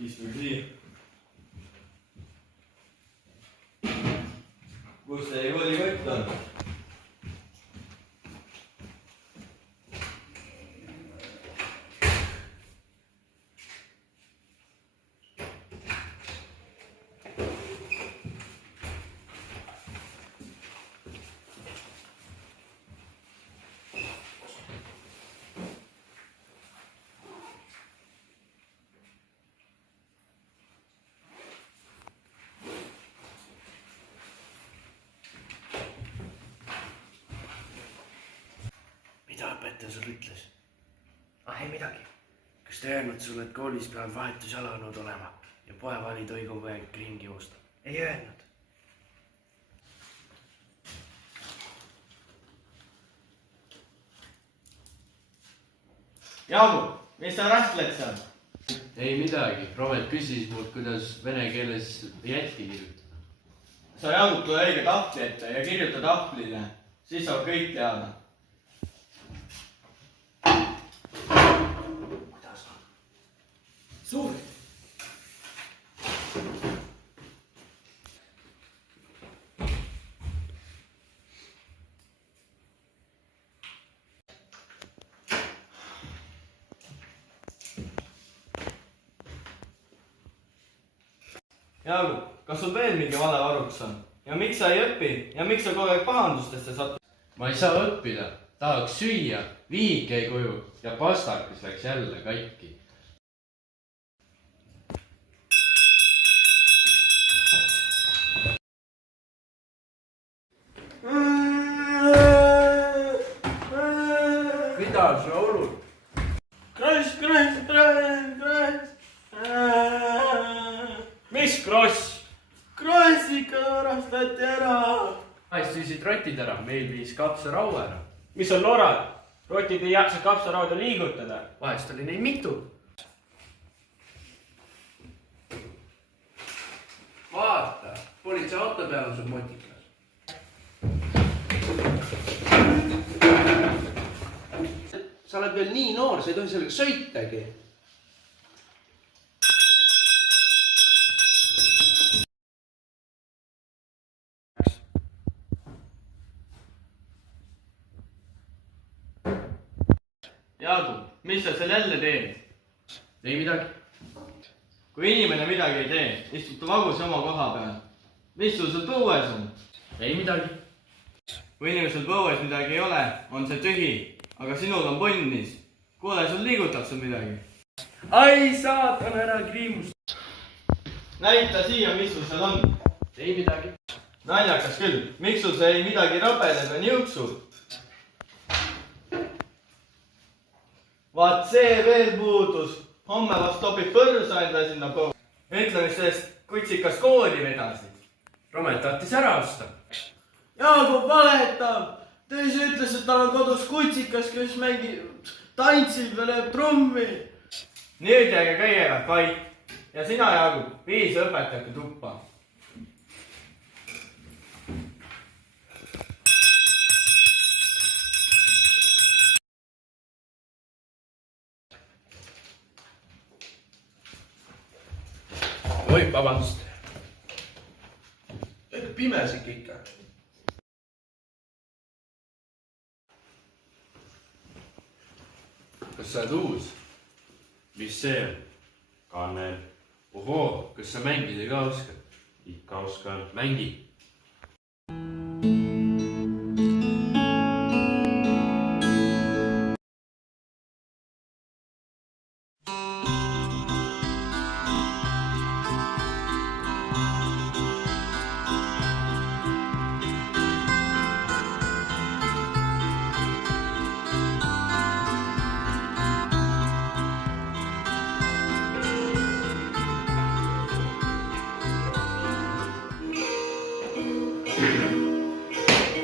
Istuge siia. Kus teie koolikott on? Mida õpetaja sul ütles? Ei midagi. Kas ta öelnud sulle, et koolis peavad vahetusjalanud olema ja poeval ei tohi kogu aeg ringi joosta? Ei öelnud. Jaagu, mis sa rähtled seal? Ei midagi. Robert küsis mult, kuidas vene keeles jätti kirjutada. Sa Jaagu tule õige tahvli ette ja kirjuta tahvlile. Siis saab kõik teada. Kuidas on? Suur. Jaagu, kas sul veel mingi vale varuks on? Ja miks sa ei õpi? Ja miks sa kogu aeg pahandustesse satud? Ma ei saa õppida. Tahaks süüa. Viik ei kuju ja pastakas läks jälle katki. Mida on see olud? Kross. Mis kross? Kross ikka varastati ära. Vahest viisid rotid ära, meil viis kapsarau ära. Mis on lorad? Rotid ei jaksa kapsarauda liigutada. Vahest oli neid mitu. Vaata, politsei auto peal on sul motikas. Sa oled veel nii noor, sa ei tohi sellega sõitagi. Jaagu, mis sa seal jälle teed? Ei midagi. Kui inimene midagi ei tee, istub ta vagus oma koha peal. Mis sul seal põues on? Ei midagi. Kui inimesel põues midagi ei ole, on see tühi. Aga sinul on ponnis. Kuule, sul liigutab seal midagi. Ai saatan, ära kriimust. Näita siia, mis sul seal on. Ei midagi. Naljakas küll. Miks sul see ei midagi rabeleb ja niuksub? Vaat see veel puudus. Homme vast topib põrsa enda sinna põu. Ütle, mis sellest kutsikas kooli vedasid. Romet tahtis ära osta. Jaagu valetab. Tõisi ütles, et tal on kodus kutsikas, kes tantsib ja lööb trummi. Nüüd jääge kõigepealt vait. Ja sina, Jaagu, viis õpetajate tuppa. Oi, vabandust. Pimesik ikka. Kas sa oled uus? Mis see on? Kannel. Ohoo, kas sa mängida ka oskad? Ikka oskan. Mängi.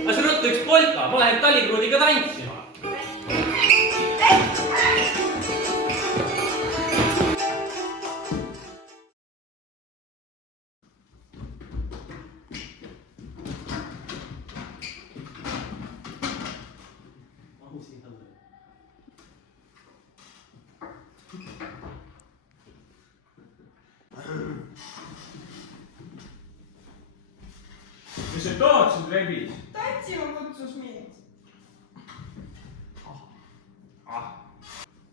Las ruttu üks polka, ma lähen talikruudiga tantsima. see Toots sind rebis? Tantsima kutsus mind.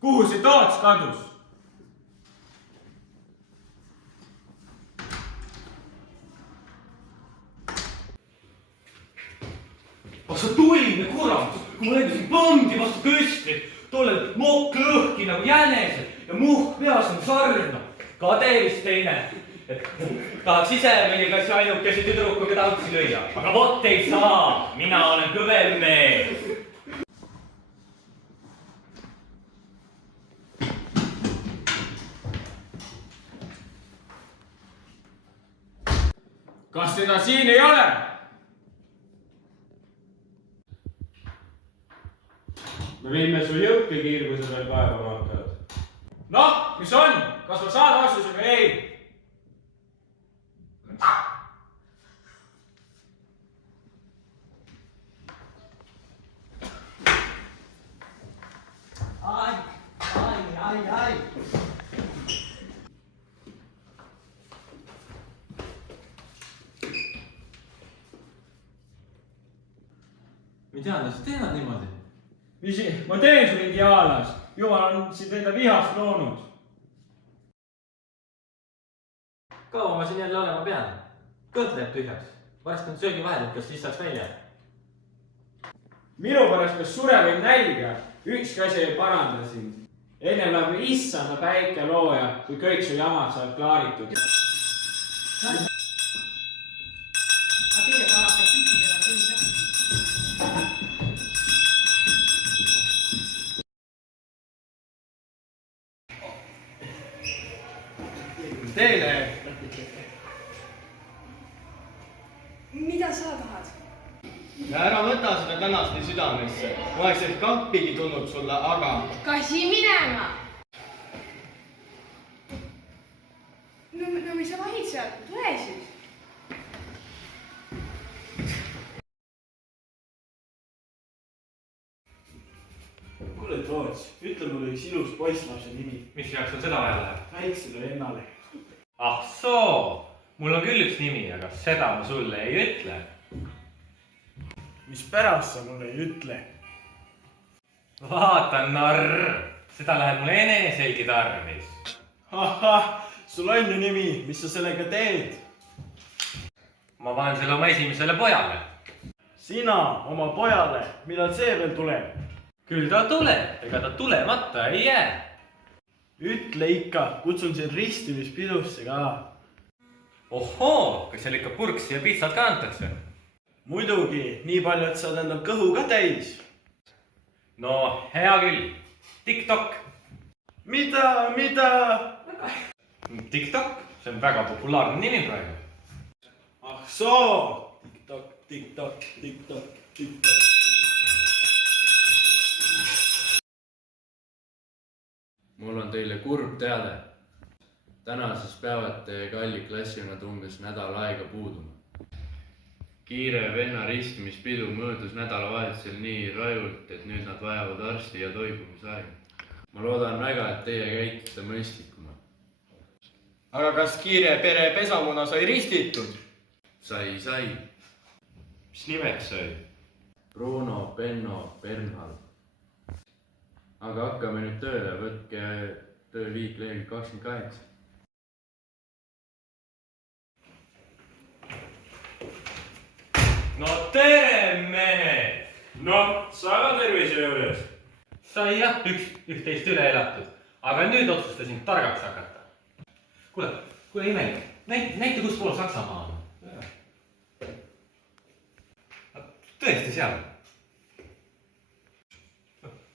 Kuhu see Toots kadus? oh sa tuline kurat, kui ma lendasin põmdi vastu köstrit, tollel mokk lõhki nagu jänesed ja muhk peas on sarna. Kade vist teine. Tahaks ise mõnikassi ainukesi tüdrukuga tantsi lüüa, aga vot ei saa, mina olen kõvem mees. Kas teda siin ei ole? me viime su jõuki kui sa veel kaevama hakkad. Noh, mis on? Kas ma saan vastuse või ei? Ai. Mida nad teevad niimoodi? Ma teen su mingi jaalas. Jumal on sind enda vihast loonud. Kaua ma siin jälle olema pean? Kõht läheb tühjaks. Varsti on söögivahelid, kas listaks välja? Minu pärast kas sure või nälga. Ükski asi ei paranda sind. Enne läheb issanda päike looja, kui kõik su jamad saavad klaaritud. Teele. Mida sa tahad? Ja ära võta seda tänast nii südamesse. Ma oleks ehk kappigi tulnud sulle, aga... Kasi minema! No mis sa vahid seal? Tule siis! Kuule Toots, ütle mulle üks ilus poisslapse nimi. Mis jaoks on seda vaja läheb? Väiksele vennale. Ah soo, mul on küll üks nimi, aga seda ma sulle ei ütle. Mispärast sa mulle ei ütle? Vaata narr, seda läheb mulle eneselgi tarvis. Ahah, sul on ju nimi, mis sa sellega teed? Ma panen selle oma esimesele pojale. Sina oma pojale, millal see veel tuleb? Küll ta tuleb, ega ta tulemata ei jää. Ütle ikka, kutsun sind ristimispidusse ka. Ohoo, kas seal ikka purksi ja pitsat ka antakse? Muidugi, nii palju, et saad endal kõhu ka täis. No hea küll, TikTok. Mida? TikTok, see on väga populaarne nimi praegu. Ah soo, TikTok. Mul on teile kurb teade. Tänasest peavad teie kalli klassiõnad umbes nädal aega puuduma. Kiire venna ristimispidu möödus nädalavahetusel nii rajult, et nüüd nad vajavad arsti ja toibumisaega. Ma loodan väga, et teie käitute mõistlikumalt. Aga kas kiire pere pesamuna sai ristitud? Sai. mis nimeks sai? Bruno, Benno, Bernhard. Aga hakkame nüüd tööle, võtke tööliik lehel 28. No tere, mehed! noh, sa ka tervise juures. Sai jah, üht-teist üle elatud, aga nüüd otsustasin targaks hakata. Kuule imelik, näita kus pool Saksamaa on. Tõesti seal?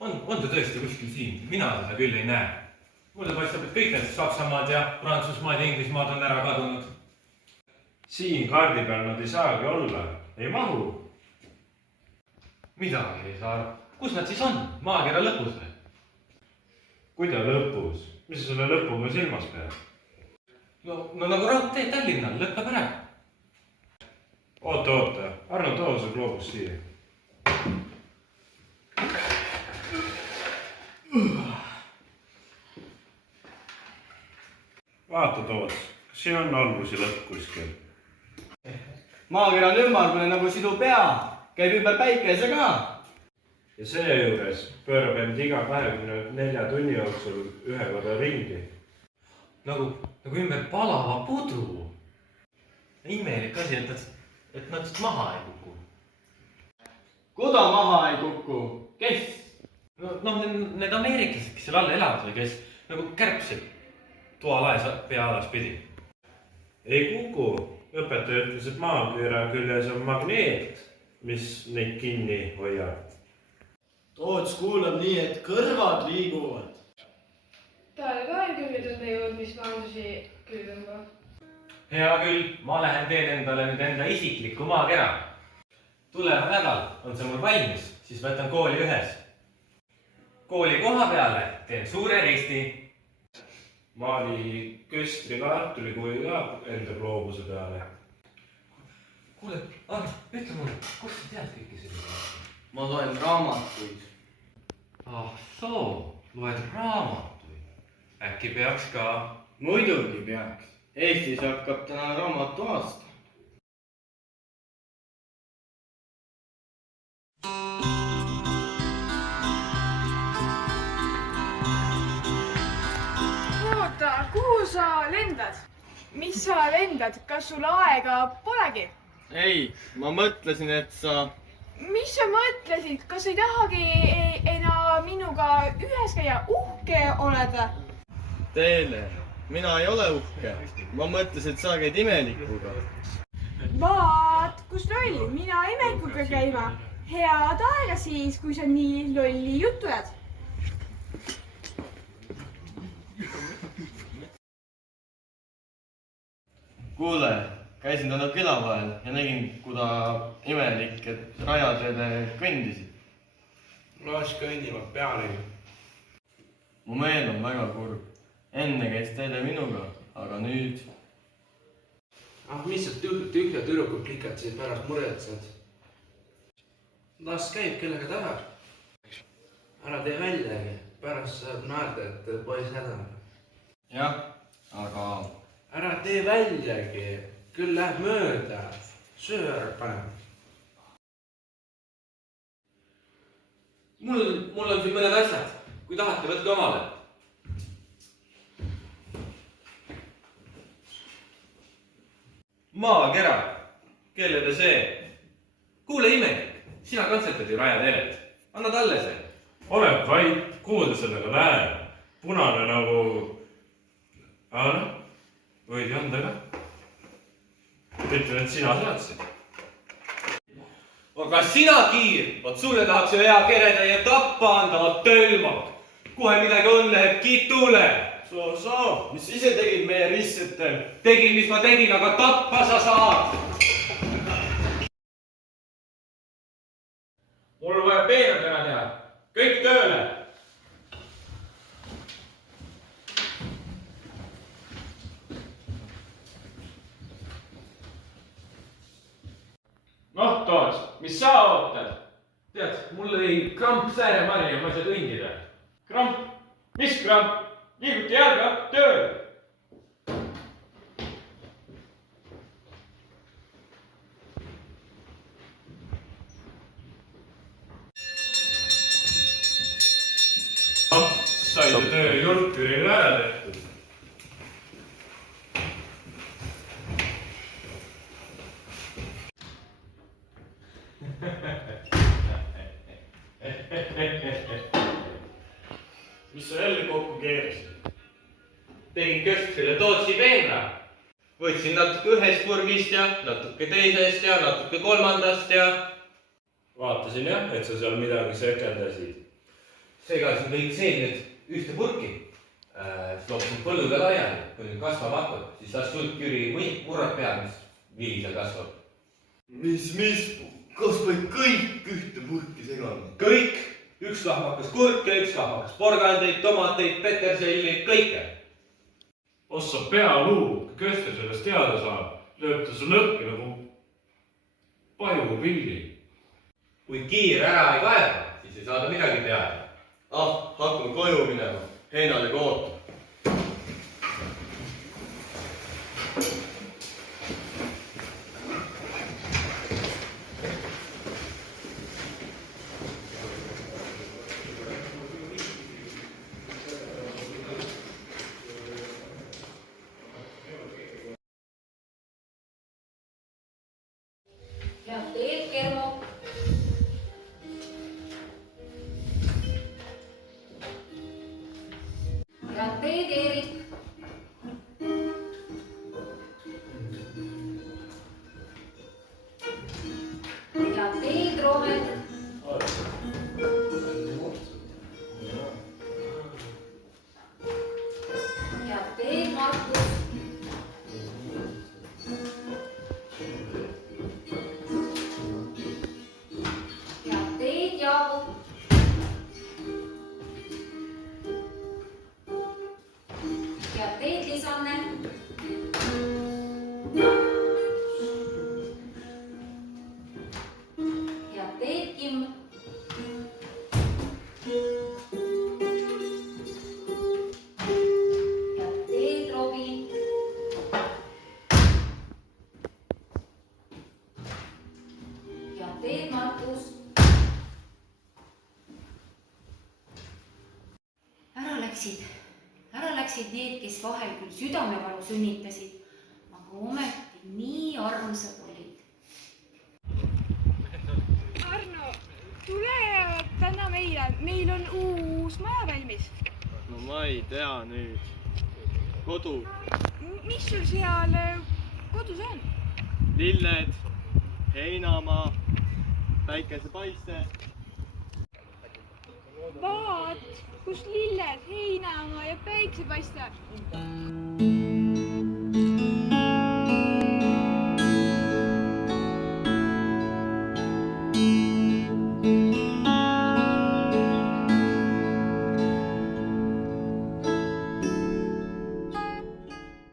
On ta tõesti kuskil siin? Mina seda küll ei näe. Mulle paistab, et kõik need Saksamaad ja Prantsusmaad ja Inglismaad on ära kadunud. siin kaardi peal nad ei saagi olla, ei mahu. Midagi ei saa aru. Kus nad siis on? Maakera lõpus või? Kuida lõpus? Mis sa selle lõpuga silmas pead? No nagu raudtee Tallinnal, lõpeb ära. Oota, Arno, too see gloobus siia. Vaata Toots, kas siin on algusi lõpp kuskil? maakera on ümmargune nagu sinu pea, käib ümber päikese ka. ja seejuures pöörab end iga 24 tunni jooksul ühe korra ringi. nagu ümber palava pudru. imelik asi, et nad maha ei kuku. Kuda maha ei kuku? Kes? noh, need ameeriklased, kes seal all elavad või kes nagu kärbsed toalaes pea alas pidi. ei kuku. õpetaja ütles, et maakera küljes on magneet, mis neid kinni hoiab. Toots kuulab nii, et kõrvad liiguvad. tal ka ei küll tunde jõud, mis maandusi küll tõmbab. hea küll, ma lähen teen endale nüüd enda isikliku maakera. tulev nädal on see mul valmis, siis võtan kooli ühes. kooli koha peale teen suure risti. maali köstri kartulikuju ka enda gloobuse peale. kuule, Arno, ütle mulle, kust sa tead kõike selline? Ma loen raamatuid. ah soo, loed raamatuid. äkki peaks ka? Muidugi peaks. Eestis hakkab täna raamatu aasta. oota, kuhu sa lendad? mis sa lendad, kas sul aega polegi? Ei, ma mõtlesin, et sa... mis sa mõtlesid, kas ei tahagi enam minuga ühes käia, uhke oled? Teele, mina ei ole uhke. Ma mõtlesin, et sa käid imelikuga. vaat, kus loll, mina imekuga käima. head aega siis, kui sa nii lolli juttu ajad. Kuule, käisin täna küla vahel ja nägin, kuda imelik, et rajateede kõndisid. las kõndivad pealegi. Mu meel on väga kurb. Enne käis Teele minuga, aga nüüd... ah, mis sa tühja tüdrukud klikatasid pärast muretsed? las käib kellega tahab. ära tee väljagi, pärast saab naerda, et poiss häda. jah, aga... ära tee väljagi, küll läheb mööda. söö ära paneb. mul on siin mõned asjad, kui tahate, võtke omale. maakera, kellele see? kuule imelik, sina kantsetad ju Raja Teelet, anna talle see. oled vait, kuhu ta sellega läheb? punane nagu... aga noh, võid ju anda ka. ütlen, et sina saatsid. aga sina, Kiir, vot sulle tahaks ju hea kereda ja tappa anda, vot tölmak. kohe midagi on, läheb kitule. Soo, mis ise tegid meie ristsetel? tegin, mis ma tegin, aga tappa sa saad. mul on vaja peenu täna teha. kõik tööle. noh, Toots, mis sa ootad? tead, mul lõi kramp sääremarja ja ma ei saa kõndida. kramp? mis kramp? liiguta jalga, tööle. sai see töö julkürile ära tehtud. Mis sa jälle kokku keerasid? tegin köstrile Tootsi peenra. võtsin natuke ühest purgist ja natuke teisest ja natuke kolmandast ja... vaatasin jah, et sa seal midagi sekeldasid. segasin kõik seemned ühte purki. Loopsin põllude laiali, kui nüüd kasvama hakkab, siis las sulg Jüri murrad peal, mis vili seal kasvab. Mis? Kas pead kõik ühte purki segama? kõik, üks lahmakas kurke, üks lahmakas porgandeid, tomateid, peterselli, kõike. ossa pealuu, kui Köster sellest teada saab, lööb ta su lõhki nagu pajupilli. kui Kiir ära ei kaeba, siis ei saada midagi teada. Ah, hakkame koju minema. Heinal juba ootab. Jaagu. Head teed, Liis-Anne. Head teed, Kim. Head teed, Robi. Head teed, Markus. Ära läksid need, kes vahel küll südamevalu sünnitasid, aga ometi nii armsad olid. Arno, tule täna meile, meil on uus maja valmis. no ma ei tea nüüd. kodu, Mis sul seal kodus on? lilled, heinamaa, päikesepaiste. Vaat, kus lilled, heinamaa ja päiksepaiste.